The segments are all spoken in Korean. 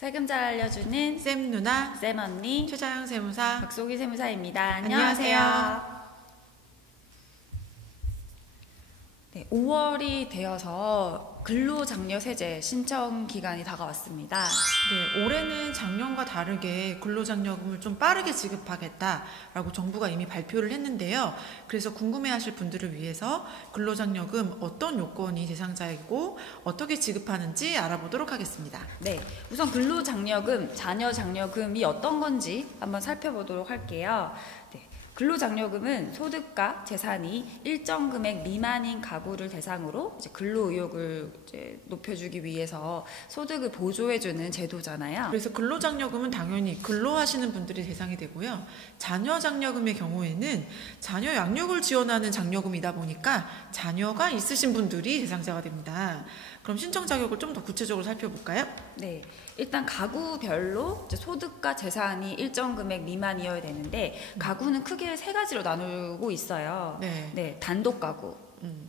세금 잘 알려주는 쌤 누나, 쌤 언니, 최자영 세무사, 박소기 세무사입니다. 안녕하세요. 네, 5월이 되어서 근로장려세제 신청 기간이 다가왔습니다. 네, 올해는 작년과 다르게 근로장려금을 좀 빠르게 지급하겠다라고 정부가 이미 발표를 했는데요. 그래서 궁금해하실 분들을 위해서 근로장려금 어떤 요건이 대상자이고 어떻게 지급하는지 알아보도록 하겠습니다. 네, 우선 근로장려금, 자녀장려금이 어떤 건지 한번 살펴보도록 할게요. 네. 근로장려금은 소득과 재산이 일정 금액 미만인 가구를 대상으로 이제 근로 의욕을 높여주기 위해서 소득을 보조해주는 제도잖아요. 그래서 근로장려금은 당연히 근로하시는 분들이 대상이 되고요. 자녀장려금의 경우에는 자녀 양육을 지원하는 장려금이다 보니까 자녀가 있으신 분들이 대상자가 됩니다. 그럼 신청 자격을 좀 더 구체적으로 살펴볼까요? 네, 일단 가구별로 이제 소득과 재산이 일정 금액 미만이어야 되는데 가구는 크게 세 가지로 나누고 있어요. 네. 단독 가구,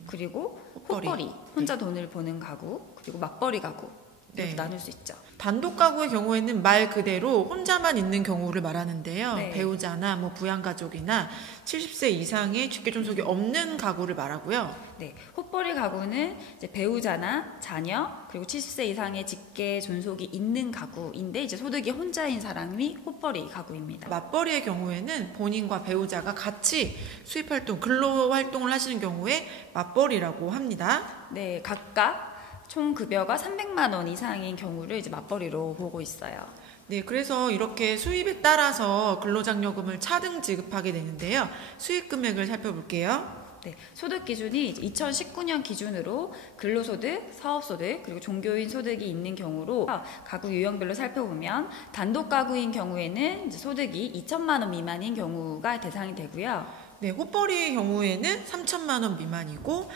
그리고 호벌이, 혼자 돈을 버는 가구, 그리고 맞벌이 가구 이렇게 나눌 수 있죠. 단독 가구의 경우에는 말 그대로 혼자만 있는 경우를 말하는데요. 네. 배우자나 부양가족이나 70세 이상의 직계존속이 없는 가구를 말하고요. 네, 호벌이 가구는 이제 배우자나 자녀 그리고 70세 이상의 직계 존속이 있는 가구인데 이제 소득이 혼자인 사람이 호벌이 가구입니다. 맞벌이의 경우에는 본인과 배우자가 같이 수입활동, 근로활동을 하시는 경우에 맞벌이라고 합니다. 네, 각각 총 급여가 300만 원 이상인 경우를 이제 맞벌이로 보고 있어요. 네, 그래서 이렇게 수입에 따라서 근로장려금을 차등 지급하게 되는데요. 수입 금액을 살펴볼게요. 네, 소득 기준이 2019년 기준으로 근로소득, 사업소득, 그리고 종교인 소득이 있는 경우로 가구 유형별로 살펴보면 단독 가구인 경우에는 이제 소득이 2천만 원 미만인 경우가 대상이 되고요. 네, 호벌이의 경우에는 3천만 원 미만이고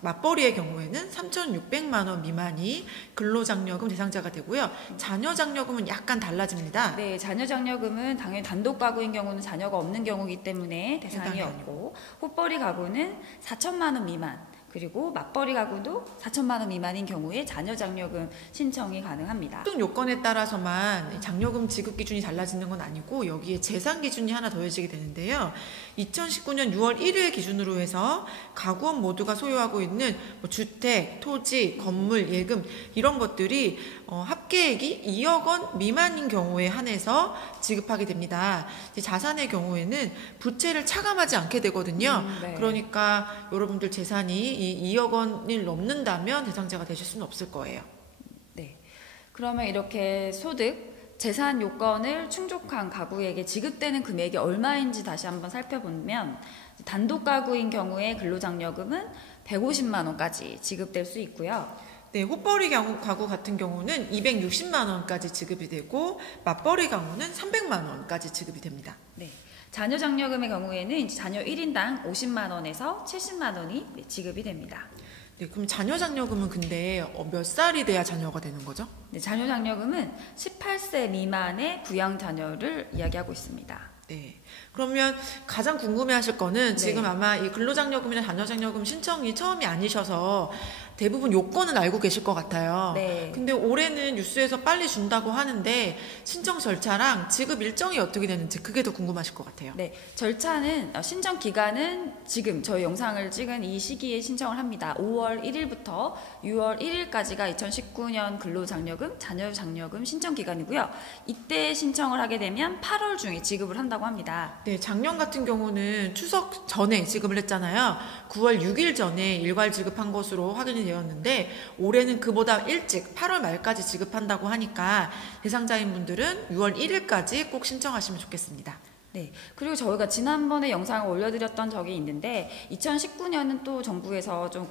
맞벌이의 경우에는 3,600만 원 미만이 근로장려금 대상자가 되고요. 자녀장려금은 약간 달라집니다. 네, 자녀장려금은 당연히 단독 가구인 경우는 자녀가 없는 경우이기 때문에 대상이 없고 호벌이 가구는 4천만 원 미만 그리고 맞벌이 가구도 4천만 원 미만인 경우에 자녀장려금 신청이 가능합니다. 소득 요건에 따라서만 장려금 지급 기준이 달라지는 건 아니고 여기에 재산 기준이 하나 더해지게 되는데요. 2019년 6월 1일 기준으로 해서 가구원 모두가 소유하고 있는 주택, 토지, 건물, 예금 이런 것들이 합계액이 2억 원 미만인 경우에 한해서 지급하게 됩니다. 자산의 경우에는 부채를 차감하지 않게 되거든요. 네. 그러니까 여러분들 재산이 이 2억 원을 넘는다면 대상자가 되실 수는 없을 거예요. 네. 그러면 이렇게 소득, 재산 요건을 충족한 가구에게 지급되는 금액이 얼마인지 다시 한번 살펴보면 단독 가구인 경우에 근로장려금은 150만 원까지 지급될 수 있고요. 네, 호벌이 가구 같은 경우는 260만 원까지 지급이 되고 맞벌이 경우는 300만 원까지 지급이 됩니다. 네. 자녀장려금의 경우에는 이제 자녀 1인당 50만 원에서 70만 원이 지급이 됩니다. 네, 그럼 자녀장려금은 근데 몇 살이 돼야 자녀가 되는 거죠? 네, 자녀장려금은 18세 미만의 부양 자녀를 이야기하고 있습니다. 네. 그러면 가장 궁금해하실 거는 지금 네. 아마 이 근로장려금이나 자녀장려금 신청이 처음이 아니셔서 대부분 요건은 알고 계실 것 같아요. 네. 근데 올해는 뉴스에서 빨리 준다고 하는데 신청 절차랑 지급 일정이 어떻게 되는지 그게 더 궁금하실 것 같아요. 네, 절차는 신청 기간은 지금 저희 영상을 찍은 이 시기에 신청을 합니다. 5월 1일부터 6월 1일까지가 2019년 근로장려금, 자녀장려금 신청 기간이고요. 이때 신청을 하게 되면 8월 중에 지급을 한다고 합니다. 네, 작년 같은 경우는 추석 전에 지급을 했잖아요. 9월 6일 전에 일괄 지급한 것으로 확인이 되었는데 올해는 그보다 일찍 8월 말까지 지급한다고 하니까 대상자인 분들은 6월 1일까지 꼭 신청하시면 좋겠습니다. 네, 그리고 저희가 지난번에 영상을 올려드렸던 적이 있는데 2019년은 또 정부에서 좀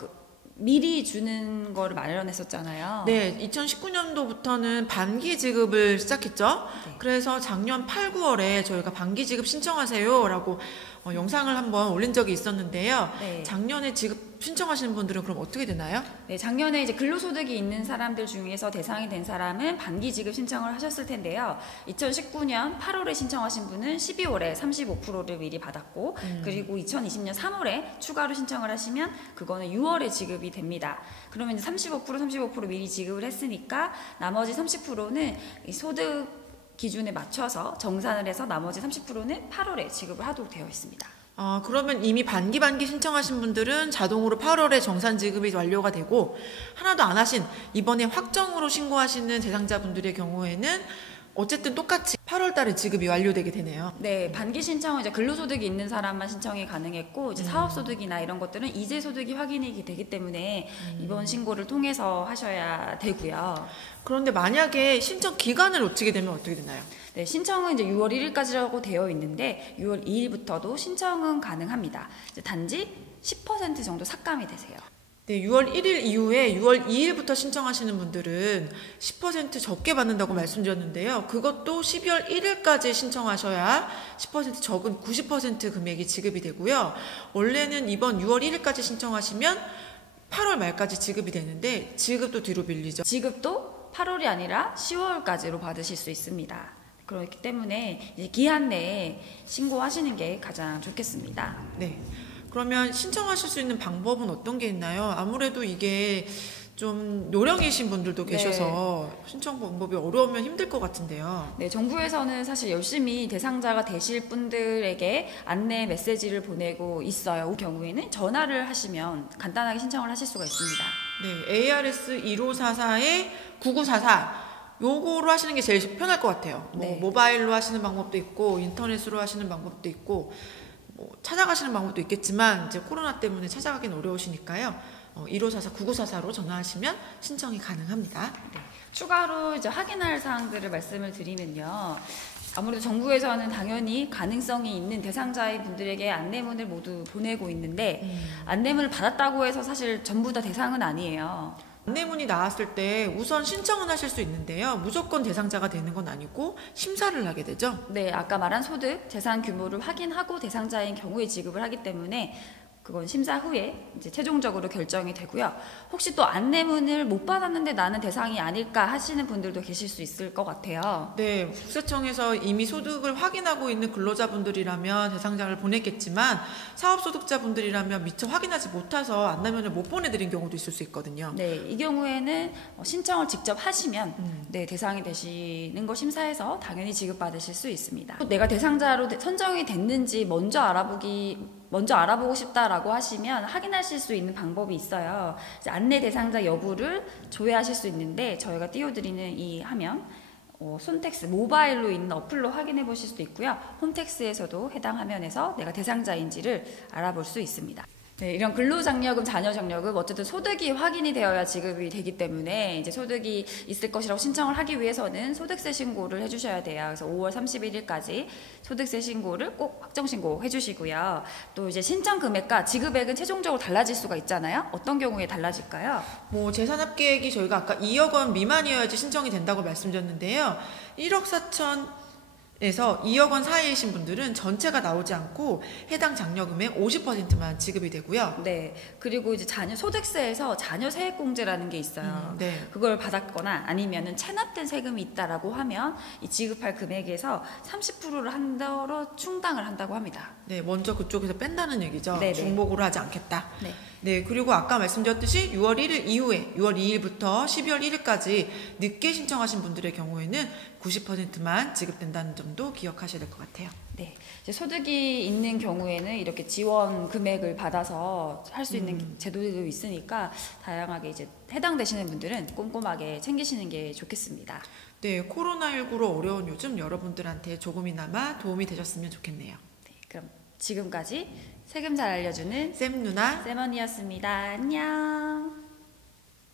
미리 주는 거를 마련했었잖아요. 네, 2019년도부터는 반기 지급을 시작했죠. 네. 그래서 작년 8, 9월에 저희가 반기 지급 신청하세요 라고 영상을 한번 올린 적이 있었는데요. 네. 작년에 지급 신청하시는 분들은 그럼 어떻게 되나요? 네, 작년에 이제 근로소득이 있는 사람들 중에서 대상이 된 사람은 반기 지급 신청을 하셨을 텐데요. 2019년 8월에 신청하신 분은 12월에 35%를 미리 받았고, 그리고 2020년 3월에 추가로 신청을 하시면 그거는 6월에 지급이 됩니다. 그러면 이제 35% 미리 지급을 했으니까 나머지 30%는 이 소득 기준에 맞춰서 정산을 해서 나머지 30%는 8월에 지급을 하도록 되어 있습니다. 그러면 이미 반기 신청하신 분들은 자동으로 8월에 정산 지급이 완료가 되고, 하나도 안 하신 이번에 확정으로 신고하시는 대상자분들의 경우에는 어쨌든 똑같이 8월 달에 지급이 완료되게 되네요. 네, 반기 신청은 이제 근로소득이 있는 사람만 신청이 가능했고, 이제 사업소득이나 이런 것들은 이제 소득이 확인이 되기 때문에 이번 신고를 통해서 하셔야 되고요. 그런데 만약에 신청 기간을 놓치게 되면 어떻게 되나요? 네, 신청은 이제 6월 1일까지라고 되어 있는데 6월 2일부터도 신청은 가능합니다. 이제 단지 10% 정도 삭감이 되세요. 네, 6월 1일 이후에 6월 2일부터 신청하시는 분들은 10% 적게 받는다고 말씀드렸는데요. 그것도 12월 1일까지 신청하셔야 10% 적은 90% 금액이 지급이 되고요. 원래는 이번 6월 1일까지 신청하시면 8월 말까지 지급이 되는데 지급도 뒤로 밀리죠. 지급도 8월이 아니라 10월까지로 받으실 수 있습니다. 그렇기 때문에 이제 기한 내에 신고하시는 게 가장 좋겠습니다. 네. 그러면 신청하실 수 있는 방법은 어떤 게 있나요? 아무래도 이게 좀 노령이신 분들도 계셔서 신청 방법이 어려우면 힘들 것 같은데요. 네, 정부에서는 사실 열심히 대상자가 되실 분들에게 안내 메시지를 보내고 있어요. 그 경우에는 전화를 하시면 간단하게 신청을 하실 수가 있습니다. 네, ARS 1544에 9944 요거로 하시는 게 제일 편할 것 같아요. 네. 모바일로 하시는 방법도 있고 인터넷으로 하시는 방법도 있고 찾아가시는 방법도 있겠지만 이제 코로나 때문에 찾아가기는 어려우시니까요. 1544, 9944로 전화하시면 신청이 가능합니다. 네. 추가로 이제 확인할 사항들을 말씀을 드리면요. 아무래도 정부에서는 당연히 가능성이 있는 대상자의 분들에게 안내문을 모두 보내고 있는데 안내문을 받았다고 해서 사실 전부 다 대상은 아니에요. 안내문이 나왔을 때 우선 신청은 하실 수 있는데요. 무조건 대상자가 되는 건 아니고 심사를 하게 되죠. 네, 아까 말한 소득, 재산 규모를 확인하고 대상자인 경우에 지급을 하기 때문에 그건 심사 후에 이제 최종적으로 결정이 되고요. 혹시 또 안내문을 못 받았는데 나는 대상이 아닐까 하시는 분들도 계실 수 있을 것 같아요. 네, 국세청에서 이미 소득을 확인하고 있는 근로자분들이라면 대상자를 보냈겠지만 사업소득자분들이라면 미처 확인하지 못해서 안내문을 못 보내드린 경우도 있을 수 있거든요. 네, 이 경우에는 신청을 직접 하시면 네, 대상이 되시는 거 심사해서 당연히 지급받으실 수 있습니다. 또 내가 대상자로 선정이 됐는지 먼저 알아보고 싶다라고 하시면 확인하실 수 있는 방법이 있어요. 이제 안내 대상자 여부를 조회하실 수 있는데 저희가 띄워드리는 이 화면 손택스 모바일로 있는 어플로 확인해 보실 수도 있고요. 홈택스에서도 해당 화면에서 내가 대상자인지를 알아볼 수 있습니다. 네, 이런 근로장려금, 자녀장려금 어쨌든 소득이 확인이 되어야 지급이 되기 때문에 이제 소득이 있을 것이라고 신청을 하기 위해서는 소득세 신고를 해주셔야 돼요. 그래서 5월 31일까지 소득세 신고를 꼭 확정 신고 해주시고요. 또 이제 신청 금액과 지급액은 최종적으로 달라질 수가 있잖아요. 어떤 경우에 달라질까요? 재산합계액이 저희가 아까 2억 원 미만이어야지 신청이 된다고 말씀드렸는데요. 1억 4천 에서 2억 원 사이이신 분들은 전체가 나오지 않고 해당 장려금의 50%만 지급이 되고요. 네. 그리고 이제 자녀 소득세에서 자녀 세액공제라는 게 있어요. 네. 그걸 받았거나 아니면은 체납된 세금이 있다라고 하면 이 지급할 금액에서 30%를 한도로 충당을 한다고 합니다. 네, 먼저 그쪽에서 뺀다는 얘기죠. 네네. 중복으로 하지 않겠다. 네. 네, 그리고 아까 말씀드렸듯이 6월 1일 이후에 6월 2일부터 12월 1일까지 늦게 신청하신 분들의 경우에는 90%만 지급된다는 점도 기억하셔야 될 것 같아요. 네, 이제 소득이 있는 경우에는 이렇게 지원 금액을 받아서 할 수 있는 제도들도 있으니까 다양하게 이제 해당되시는 분들은 꼼꼼하게 챙기시는 게 좋겠습니다. 네, 코로나19로 어려운 요즘 여러분들한테 조금이나마 도움이 되셨으면 좋겠네요. 네, 그럼 지금까지 세금 잘 알려주는 쌤 누나 쌤언니였습니다. 안녕.